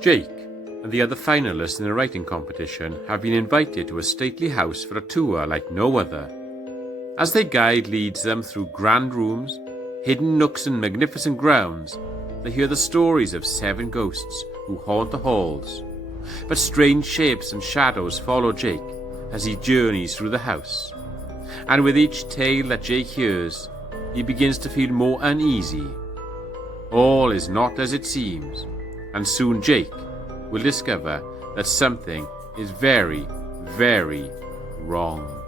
Jake and the other finalists in the writing competition have been invited to a stately house for a tour like no other. As their guide leads them through grand rooms, hidden nooks and magnificent grounds, they hear the stories of 7 ghosts who haunt the halls. But strange shapes and shadows follow Jake as he journeys through the house. And with each tale that Jake hears, he begins to feel more uneasy. All is not as it seems, and soon Jake will discover that something is very, very wrong.